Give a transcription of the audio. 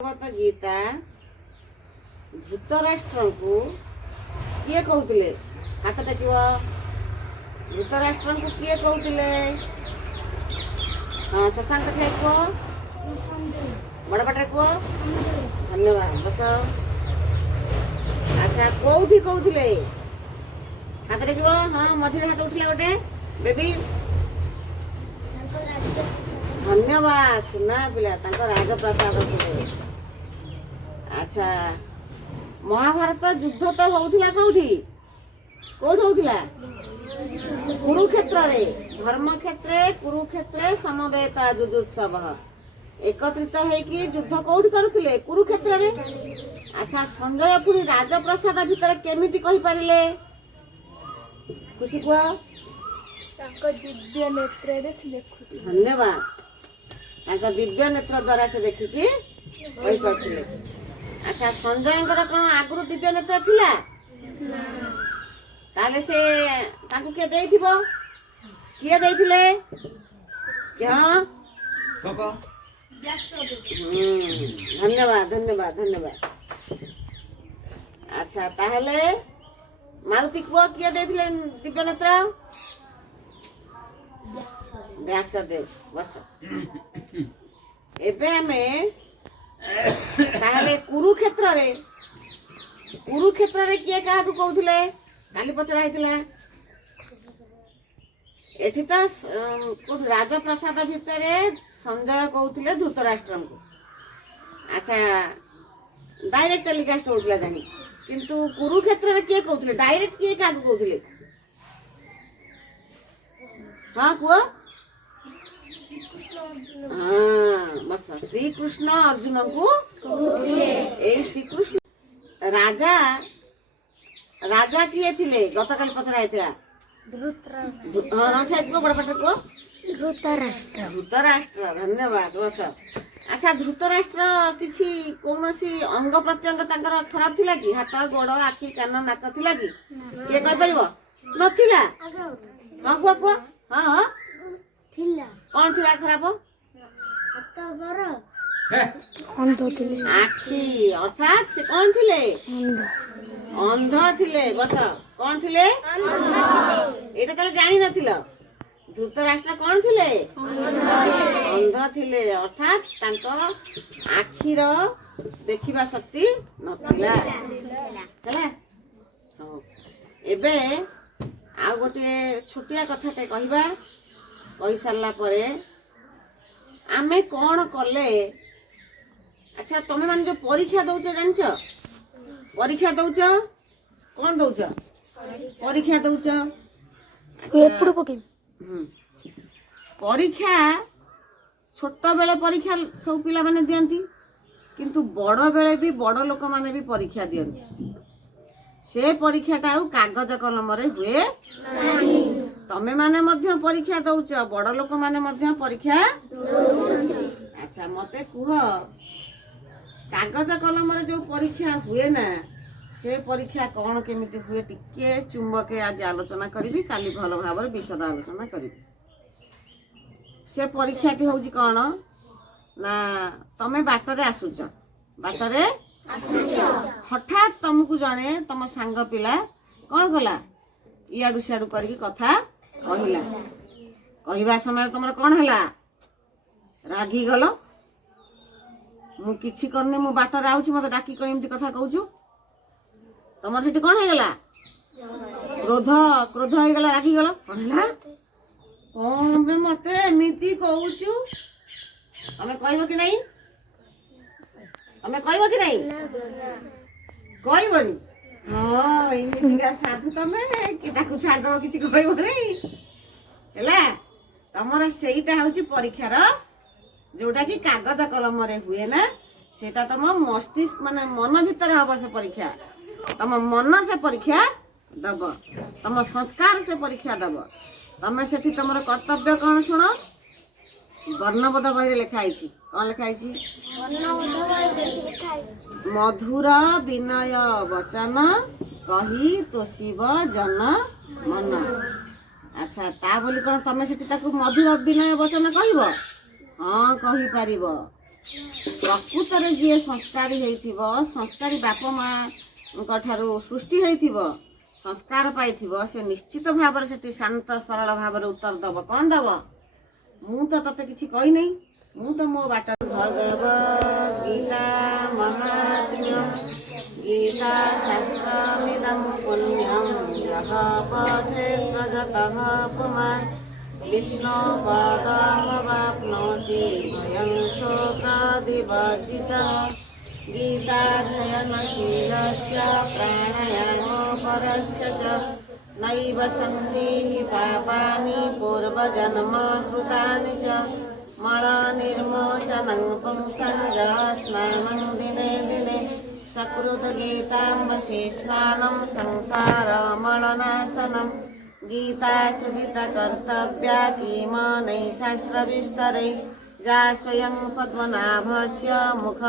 भगवत गीता धृतराष्ट्र को किए कहते हाथ टेक धृतराष्ट्र को किए कहते हाँ शशांक ठाई कह बड़ पाटे कह धन्यवाद बस अच्छा कौटी कहते हाथ टेक हाँ मझे हाथ उठिला गोटे बेबी धन्यवाद सुना पिला राजप्रसाद अच्छा महाभारत युद्ध तो होउथिला कौठी कोठ होउथिला कुरुक्षेत्र रे धर्म क्षेत्रे कुरुक्षेत्रे समवेता जुजुत्सव एकत्रित हेकी युद्ध कौठी करुथिले कुरुक्षेत्र रे अच्छा संजय पुरी राजप्रसाद भीतर केमिति कहि परिले खुशी को ताको दिव्य नेत्र रे से देखु धन्यवाद ताको दिव्य नेत्र द्वारा से देखिकी कहि परथिले अच्छा संजय कौन आगुरी दिव्य नेत्र थिला ताले से ताकू किए देइथिबो किए देइथिले हां धन्यवाद धन्यवाद धन्यवाद अच्छा ताहले मारुति को किए देइथिले दिव्य नेत्र व्यासदेव बस एबे हमें ताहले कुरुक्षेत्र रे किए क्या कहते काली पचरा होता एठी तो राजप्रसाद भितर संजय कहते धृतराष्ट्र को अच्छा डायरेक्ट टेलीकास्ट होता जानी किंतु कुरुक्षेत्र रे किए कहते डायरेक्ट किए क्या कहते हाँ कुआ हाँ बस श्री कृष्ण अर्जुन को श्री कृष्ण राजा राजा किए थिले गतकाल पचरा होता धृतराष्ट्र धन्यवाद बस अच्छा धृतराष्ट्र किसी कौन सी अंग प्रत्यंग तांकर खराब थिला कि हाथ गोड़ आखि कान नाक थिला कि किए कहि परिबो नथिला हां कुआ हाँ हाँ कौन थिला खराब आखि अर्थात से कौन थिले अंध थिले बस कौन थिले एटा ताले जानि नथिल धृतराष्ट्र कौन थिले अंध थिले अर्थात तांको आखिर देखिबा शक्ति नथिला हैला एबे आ गोटे छोटिया कथाटे कहबा कहि सारला परे आमे कौन कले अच्छा तमे मान जो परीक्षा दउछ जानछ परीक्षा दउछ कौन दउछ परीक्षा दउछ एपुड़ पके परीक्षा छोट बेले परीक्षा सब पिला माने दियंती किंतु बड़ बेले भी बड़ लोक माने भी परीक्षा दियंती से परीक्षाटा कागज कलम रे हुए तमे माने मध्य परीक्षा दउछ बड़ लोक माने मध्य परीक्षा अच्छा मते कुह कागज कलम रे जो परीक्षा हुए ना से परीक्षा कौन केमिति हुए टिके चुंबके आज आलोचना करी काली भल भाव विशद आलोचना करी से परीक्षाटी होउची कौन ना तमे बाटरे आसुच बाटरे हठात तुमको जने तुम सांग पिला कौन कला इयाडू सियाडू करके कथा कहला कहवा समय तुम कौन है रागी गल मु किछि करने मु बाटर आउछि मते डाकी कर एमती कथा कहूछु तमर सेठी कौन है गला क्रोध क्रोध हो गला रागी गल कहला कौन बे मते एमती कहूछु हमें कहबो कि नहीं हमें कहबो कि नहीं कहबोनी हाँ इमितिका साधु तमे कि ताकू छाड़ दबो किछि कहबो नहीं हैला तमर सेईटा होछि परीक्षार जोटा कि कागज कलम रे हुए ना सेटा तम मस्तिष्क माने मन भीतर हबो से परीक्षा तम मन से परीक्षा दब तम संस्कार से परीक्षा दब तमे सेठी तमर कर्तव्य कौन सुन वर्णबोध बही लिखा है कौन लिखा मधुर विनय वचन कही तोषिब जन मन अच्छा ता बोली कौन तमे सेठी ताकू मधुर विनय वचन कहब हाँ कही पारिबो ପ୍ରକୃତରେ ଯିଏ ସଂସ୍କାରୀ ହେଇଥିବ, ସଂସ୍କାରୀ ବାପା ମାଙ୍କ ଠାରୁ ସୃଷ୍ଟି ହେଇଥିବ, ସଂସ୍କାର ପାଇଥିବ, ସେ ନିଶ୍ଚିତ ଭାବରେ ସେଠି ଶାନ୍ତ ସରଳ ଭାବରେ ଉତ୍ତର ଦବ। କ'ଣ ଦବ? ମୁଁ ତ ତତେ କିଛି କହିନେଇ, ମୁଁ ତ ମୋ ବାଟ। ଭଗବତ ଗୀତା ମହାତ୍ମ୍ୟ ଗୀତା ଶାସ୍ତ୍ରମିଦଂ ପୁଣ୍ୟଂ ଯଃ ପଠେତ୍ ଯତଃ ପୁମାନ୍ ବିଷ୍ଣୁ ପଦମୱାପ୍ନୋତି ଭୟଂ ଶୋକାଦିବର୍ଜିତः। गीताध्ययनशीलस्य प्राणायामपरस्य च नैव सन्ति हि पापानि पूर्वजन्म कृतानि च। मलनिर्मोचनं पुंसं जलस्नानं दिने दिने सकृद्गीताम्बसे स्नानं संसारमलनाशनं। गीता सुगीतकर्तव्या किमनै शास्त्रविस्तरै जा स्वयं पद्मनाभस्य मुख